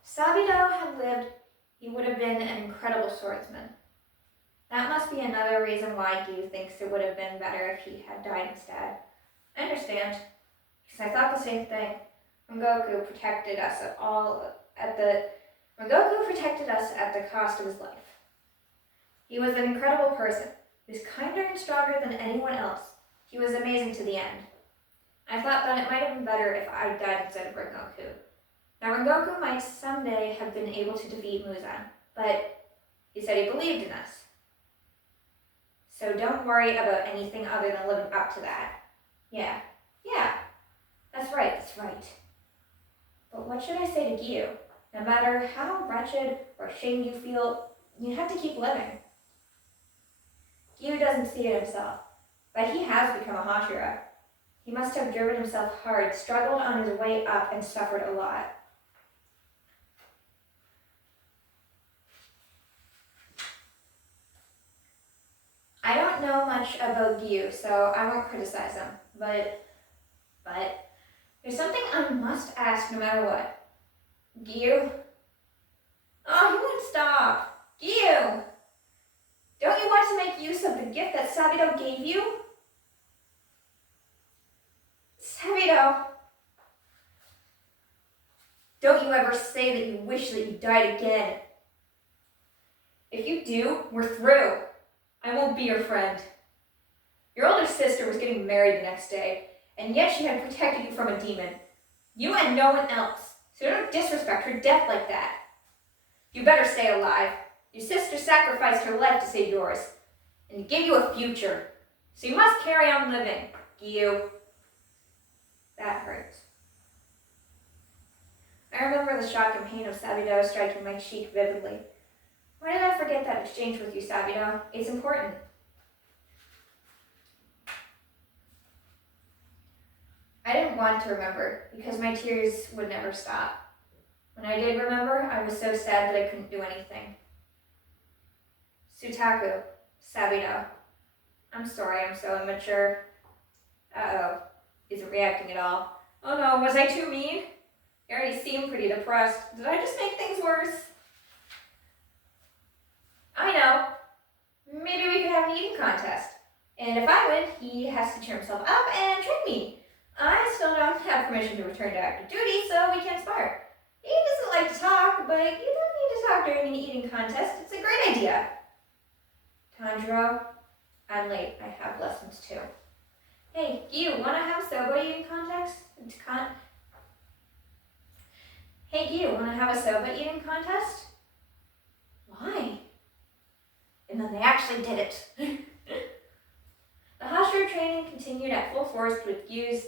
Sabido had lived, he would have been an incredible swordsman. That must be another reason why Gyu thinks it would have been better if he had died instead. I understand, because I thought the same thing. Rengoku protected us at the cost of his life. He was an incredible person. He was kinder and stronger than anyone else. He was amazing to the end. I thought that it might have been better if I died instead of Rengoku. Now Rengoku might someday have been able to defeat Muzan, but he said he believed in us. So don't worry about anything other than living up to that. Yeah, that's right. But what should I say to Gyu? No matter how wretched or ashamed you feel, you have to keep living. Gyu doesn't see it himself, but he has become a Hashira. He must have driven himself hard, struggled on his way up, and suffered a lot. I don't know much about Gyu, so I won't criticize him, but there's something I must ask no matter what. Gyu? Oh, he won't stop. Gyu! Don't you want to make use of the gift that Sabido gave you? Sabido! Don't you ever say that you wish that you died again. If you do, we're through. I won't be your friend. Your older sister was getting married the next day, and yet she had protected you from a demon. You and no one else. So don't disrespect her death like that. You better stay alive. Your sister sacrificed her life to save yours, and to give you a future. So you must carry on living, Gyu. That hurts. I remember the shock and pain of Sabido striking my cheek vividly. Why did I forget that exchange with you, Sabido? It's important. I didn't want to remember, because my tears would never stop. When I did remember, I was so sad that I couldn't do anything. Sutaku, Sabido. I'm sorry I'm so immature. Uh-oh. Isn't reacting at all. Oh no, was I too mean? You already seem pretty depressed. Did I just make things worse? I know. Maybe we could have an eating contest. And if I win, he has to cheer himself up and trick me. I still don't have permission to return to active duty, so we can spar. He doesn't like to talk, but you don't need to talk during an eating contest. It's a great idea. Tanjiro, I'm late. I have lessons too. Hey, you wanna have a soba eating contest? Hey, you wanna have a soba eating contest? Why? And then they actually did it. The Hashira training continued at full force with Gyu's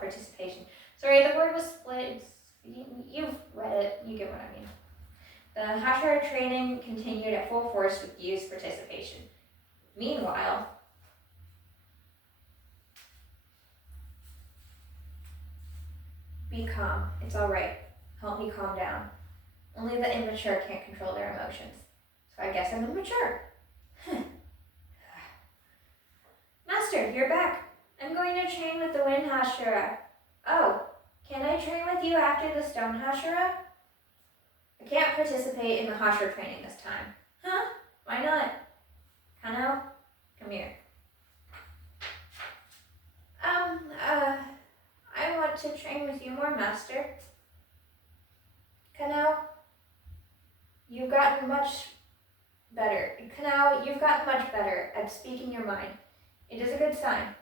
participation. Sorry, the word was split. You've read it. You get what I mean. The Hashira training continued at full force with Gyu's participation. Meanwhile, be calm. It's all right. Help me calm down. Only the immature can't control their emotions. So I guess I'm immature. Master, you're back. I'm going to train with the Wind Hashira. Oh, can I train with you after the Stone Hashira? I can't participate in the Hashira training this time. Huh? Why not? Kano, come here. I want to train with you more, Master. Kano, you've gotten much better. Kano, you've gotten much better at speaking your mind. It is a good sign.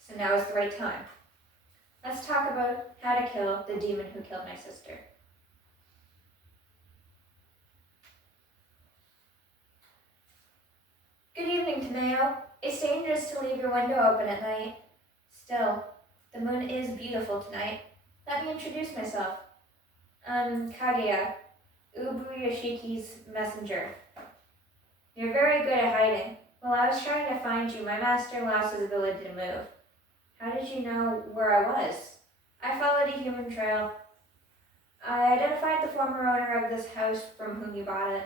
So now is the right time. Let's talk about how to kill the demon who killed my sister. Good evening, Tamayo. It's dangerous to leave your window open at night. Still, the moon is beautiful tonight. Let me introduce myself. I'm Kaguya, Ubuyashiki's messenger. You're very good at hiding. While I was trying to find you, my master lost his ability to move. How did you know where I was? I followed a human trail. I identified the former owner of this house from whom you bought it.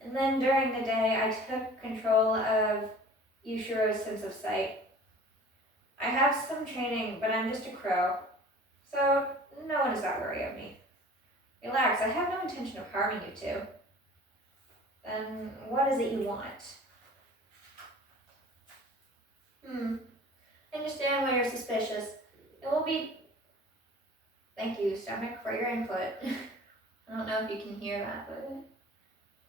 And then during the day, I took control of Yushiro's sense of sight. I have some training, but I'm just a crow. So no one is that worried of me. Relax, I have no intention of harming you two. Then what is it you want? I understand why you're suspicious. It will be... Thank you, stomach, for your input. I don't know if you can hear that, but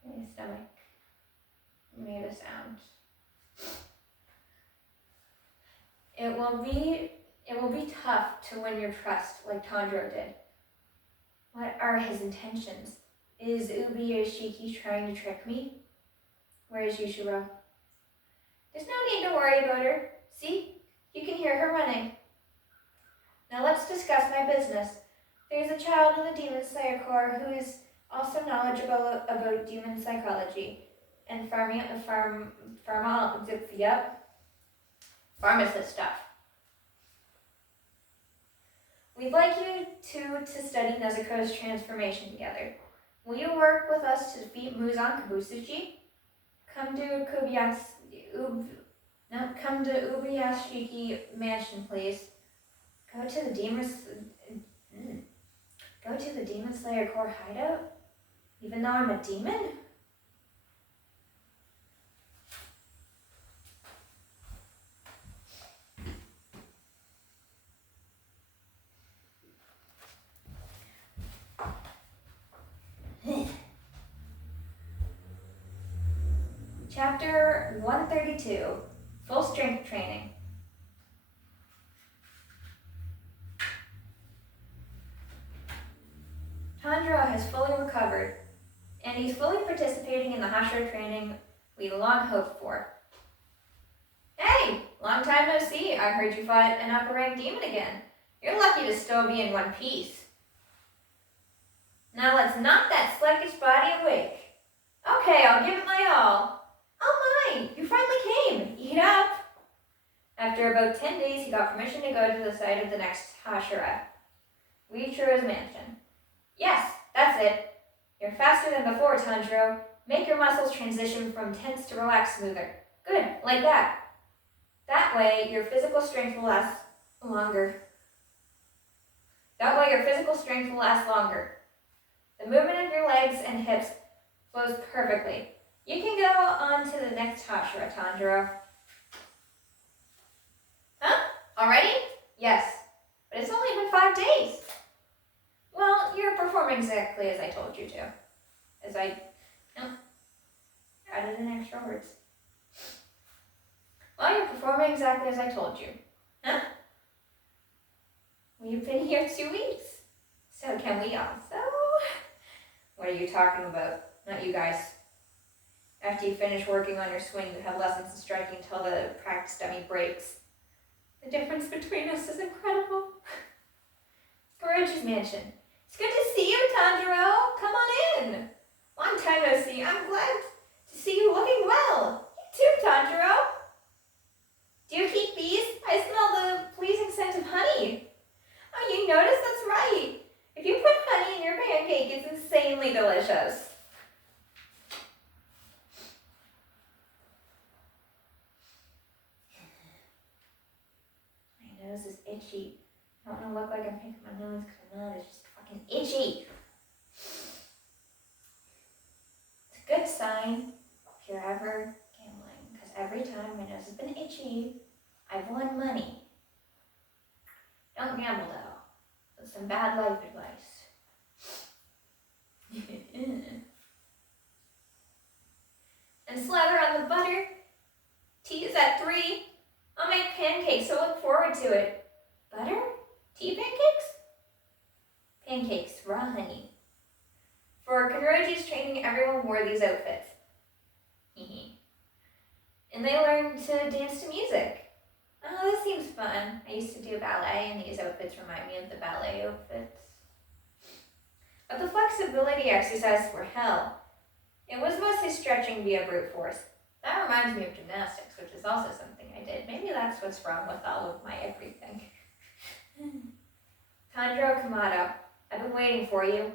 my stomach made a sound. It will be tough to win your trust like Tanjiro did. What are his intentions? Is Ubuyashiki trying to trick me? Where is Yushiro? There's no need to worry about her. See? You can hear her running. Now let's discuss my business. There's a child in the Demon Slayer Corps who is also knowledgeable about demon psychology and pharmacist stuff. We'd like you two to study Nezuko's transformation together. Will you work with us to defeat Muzan Kabusuchi? Come to Ubuyashiki Mansion, please. Go to the Demon Slayer Corps hideout? Even though I'm a demon? Chapter 132, Full Strength Training. Tanjiro has fully recovered, and he's fully participating in the Hashira training we long hoped for. Hey, long time no see. I heard you fought an upper-ranked demon again. You're lucky to still be in one piece. Now let's knock that sluggish body awake. Okay, I'll give it my all. Oh my, you finally came. Eat up. After about 10 days, he got permission to go to the site of the next Hashira, Riichiro's mansion. Yes, that's it. You're faster than before, Tanjiro. Make your muscles transition from tense to relaxed smoother. Good, like that. That way, your physical strength will last longer. The movement of your legs and hips flows perfectly. You can go on to the next Hashira, Tanjiro. Huh? Already? Yes. But it's only been 5 days. Well, you're performing exactly as I told you to. As We've been here 2 weeks. So can we also? What are you talking about? Not you guys. After you finish working on your swing, you have lessons in striking until the practice dummy breaks. The difference between us is incredible. Karoji's mansion. It's good to see you, Tanjiro. Come on in. Long time no see. I'm glad to see you looking well. You too, Tanjiro. Do you keep bees? I smell the pleasing scent of honey. Oh, you noticed? That's right. If you put honey in your pancake, it's insanely delicious. My nose is itchy. I don't want to look like I'm picking my nose because my nose is just fucking itchy. It's a good sign if you're ever gambling, because every time my nose has been itchy, I've won money. Don't gamble though. That's some bad life advice. And slather on the butter. Tea is at 3. I'll make pancakes, so look forward to it. Butter? Tea pancakes? Pancakes, raw honey. For Kanroji's training, everyone wore these outfits. And they learned to dance to music. Oh, this seems fun. I used to do ballet, and these outfits remind me of the ballet outfits. But the flexibility exercises were hell. It was mostly stretching via brute force. That reminds me of gymnastics, which is also something I did. Maybe that's what's wrong with all of my everything. Tanjiro Kamado, I've been waiting for you.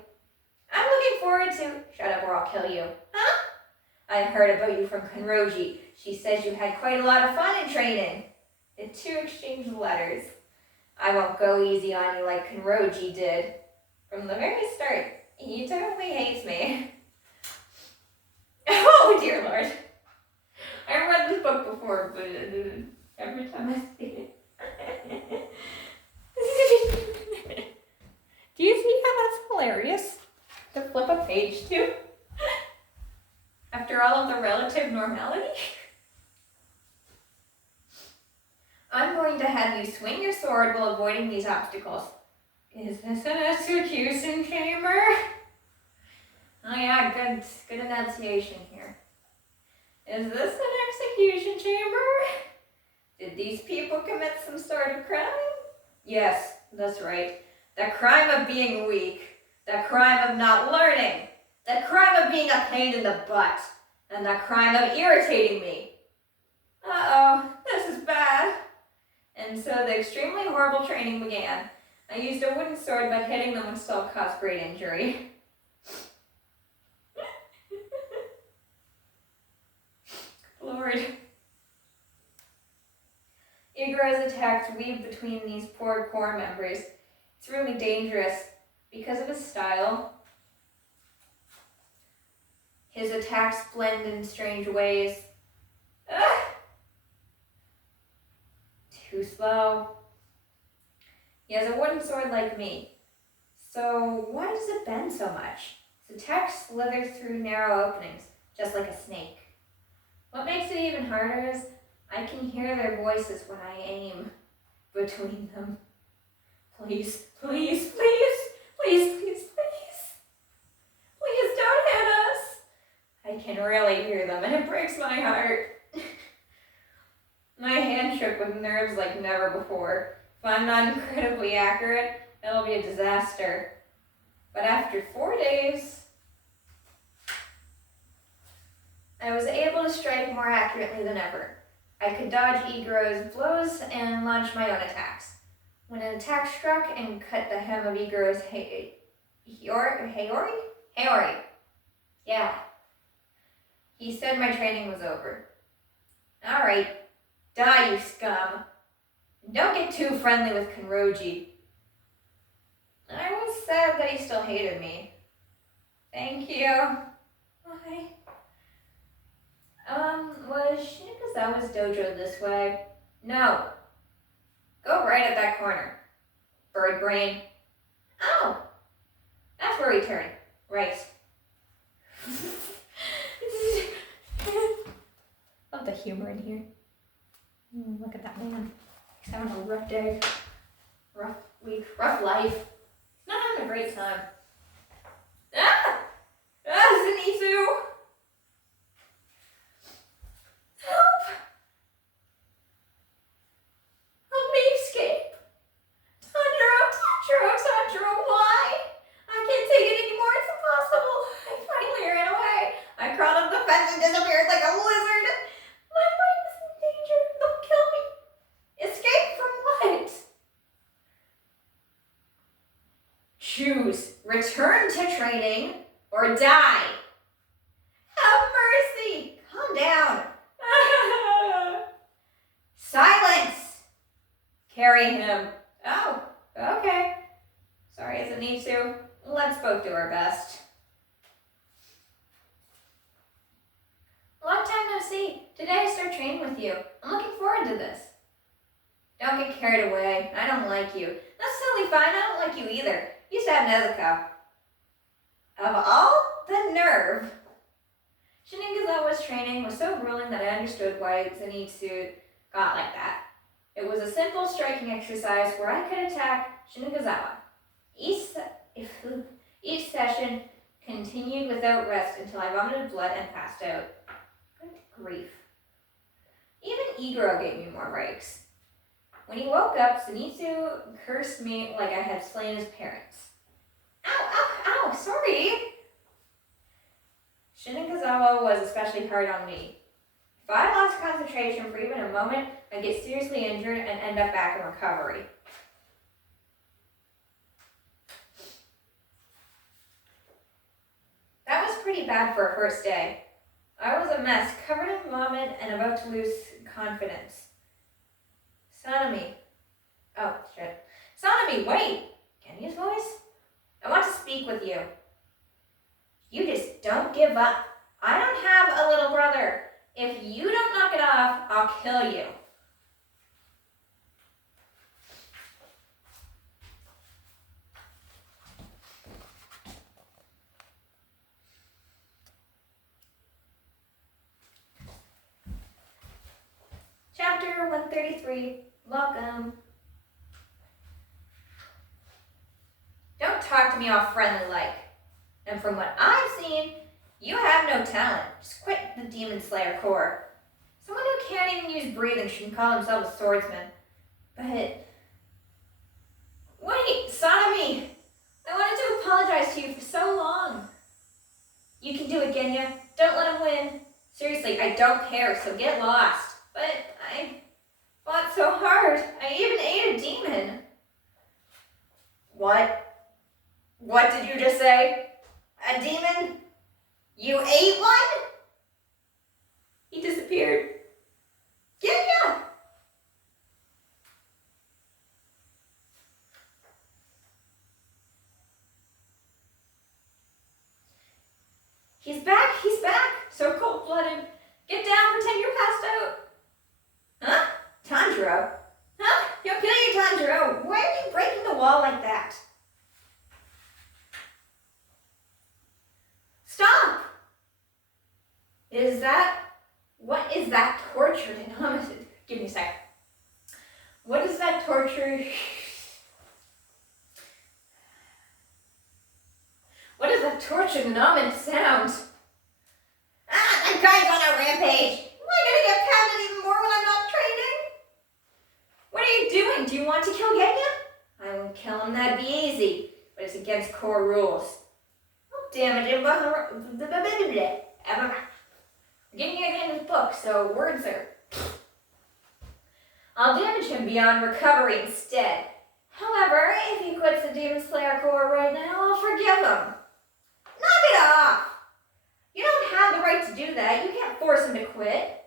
I'm looking forward to... Shut up or I'll kill you. Huh? I heard about you from Kanroji. She says you had quite a lot of fun in training. The two exchanged letters. I won't go easy on you like Kanroji did. From the very start, he totally hates me. Oh dear Lord. I read this book before, but every time I see it. Do you see how that's hilarious? To flip a page to? After all of the relative normality? I'm going to have you swing your sword while avoiding these obstacles. Is this an execution chamber? Oh yeah, good enunciation here. Is this an execution chamber? Did these people commit some sort of crime? Yes, that's right. The crime of being weak. The crime of not learning. The crime of being a pain in the butt. And the crime of irritating me. Uh-oh, this is bad. And so the extremely horrible training began. I used a wooden sword, but hitting them would still cause great injury. Lord. Iguro's attacks weave between these poor core members. It's really dangerous because of his style. His attacks blend in strange ways. Too slow. He has a wooden sword like me. So why does it bend so much? His attacks slither through narrow openings, just like a snake. What makes it even harder is I can hear their voices when I aim between them. Please, please, please, please, please, please. Please don't hit us. I can really hear them and it breaks my heart. My hand shook with nerves like never before. If I'm not incredibly accurate, it'll be a disaster. But after 4 days, I was able to strike more accurately than ever. I could dodge Iguro's blows and launch my own attacks. When an attack struck and cut the hem of Iguro's Haori? Yeah. He said my training was over. Alright, die you scum. Don't get too friendly with Kanroji. I was sad that he still hated me. Thank you. Bye. Was Shinakazawa's dojo this way? No. Go right at that corner. Bird brain. Oh! That's where we turn. Right. Love the humor in here. Look at that man. He's having a rough day. Rough week, rough life. Not having a great time. Ah! Zenitsu! Help! Help me escape! Tanjiro, why? I can't take it anymore, it's impossible. I finally ran away. I crawled up the fence and disappeared like a lizard. My life is in danger. Don't kill me. Escape from what? Choose. Return to training or die. Have mercy. Calm down. Silence. Carry him. Oh, okay. Sorry, as it needs to. Let's both do our best. Long time no see. Today I start training with you. I'm looking forward to this. Don't get carried away. I don't like you. That's totally fine. I don't like you either. You used to have Nezuko. Of all the nerve. Shinagizawa's training was so grueling that I understood why Zenitsu got like that. It was a simple striking exercise where I could attack Shinagizawa. Each session continued without rest until I vomited blood and passed out. Good grief. Even Iguro gave me more breaks. When he woke up, Zenitsu cursed me like I had slain his parents. Ow, sorry! Shinagizawa was especially hard on me. If I lost concentration for even a moment, I'd get seriously injured and end up back in recovery. That was pretty bad for a first day. I was a mess, covered in vomit and about to lose confidence. Sanemi. Oh, shit. Sanemi, wait! Genya's voice? I want to speak with you. You just don't give up. I don't have a little brother. If you don't knock it off, I'll kill you. Chapter 133. Welcome. Don't talk to me all friendly-like. And from what I've seen, you have no talent. Just quit the Demon Slayer Corps. Someone who can't even use breathing shouldn't call himself a swordsman. But... Wait, Sanemi! I wanted to apologize to you for so long. You can do it, Genya. Don't let him win. Seriously, I don't care, so get lost. But I fought so hard. I even ate a demon. What? What did you just say? A demon? You ate one? He disappeared. Genya! He's back. So cold-blooded. Get down, pretend you're passed out. Huh? Tanjiro? Huh? You'll kill you, Tanjiro. Why are you breaking the wall like that? Stop! What is that torture denominator? Give me a sec. What is that torture? What is that torture denominator sound? That guy's on a rampage. Am I gonna get pounded even more when I'm not training? What are you doing? Do you want to kill Genya? I won't kill him, that'd be easy. But it's against core rules. Damage him, Genya in his book, so words are... I'll damage him beyond recovery instead. However, if he quits the Demon Slayer Corps right now, I'll forgive him. Knock it off! You don't have the right to do that. You can't force him to quit.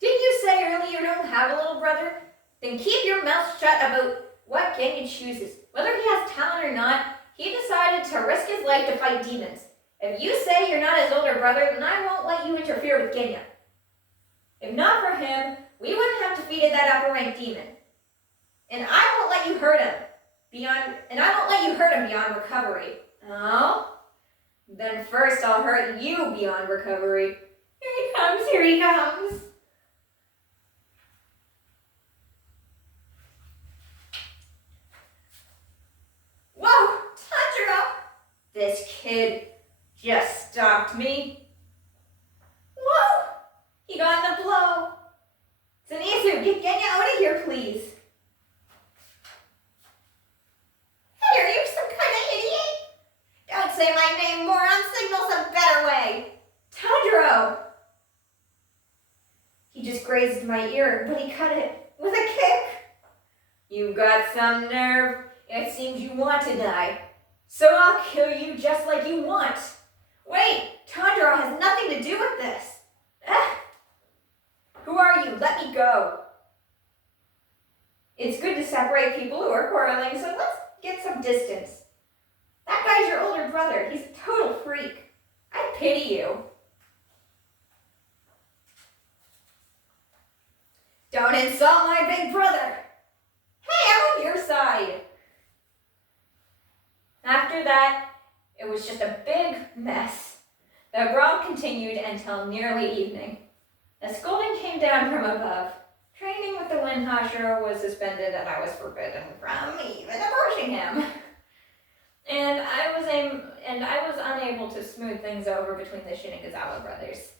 Didn't you say earlier you don't have a little brother? Then keep your mouth shut about what Genya chooses. Whether he has talent or not, he decided to risk his life to fight demons. If you say you're not his older brother, then I won't let you interfere with Genya. If not for him, we wouldn't have defeated that upper-ranked demon. And I won't let you hurt him beyond recovery. Oh? Then first I'll hurt you beyond recovery. Here he comes. please. Hey, are you some kind of idiot? Don't say my name, moron. Signal's a better way. Tundro! He just grazed my ear, but he cut it with a kick. You got some nerve. It seems you want to die. So I'll kill you just like you want. Wait, Tundro has nothing to do with this. Who are you? Let me go. It's good to separate people who are quarreling, so let's get some distance. That guy's your older brother. He's a total freak. I pity you. Don't insult my big brother. Hey, I'm on your side. After that, it was just a big mess. The brawl continued until nearly evening. A scolding came down from above. Training with the Windhasher was suspended and I was forbidden from even approaching him. And I was unable to smooth things over between the Shinigazawa brothers.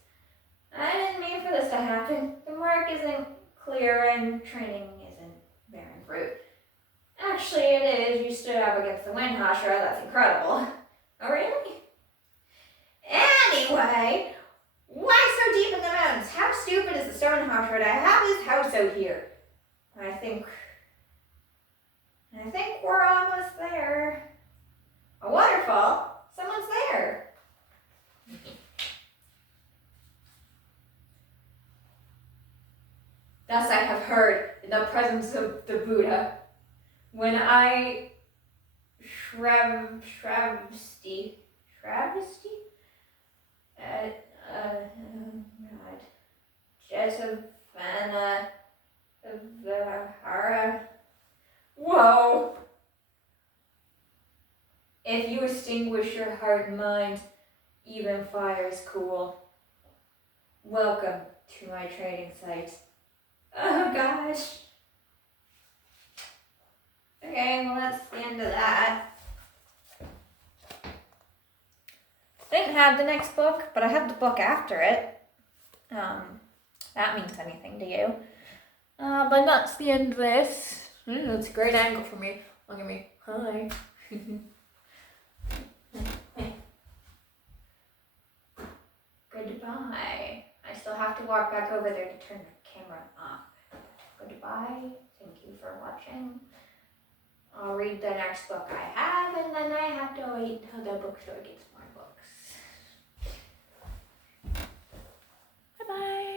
I didn't mean for this to happen. The mark isn't clear and training isn't bearing fruit. Actually, it is. You stood up against the Windhasher. That's incredible. Oh, really? Anyway, why so deep in the mountains? How stupid is the Stonehasher to have his house out here? I think we're almost there. A waterfall? Someone's there. Thus I have heard in the presence of the Buddha. When I travesty, Jesavana Vihara. Whoa! If you extinguish your heart and mind, even fire is cool. Welcome to my training site. Oh gosh. Okay, well that's the end of that. Didn't have the next book, but I have the book after it. That means anything to you. But that's the end of this. That's a great angle for me. Look at me. Hi. Goodbye. I still have to walk back over there to turn the camera off. Goodbye. Thank you for watching. I'll read the next book I have, and then I have to wait until the bookstore gets more books. Bye-bye.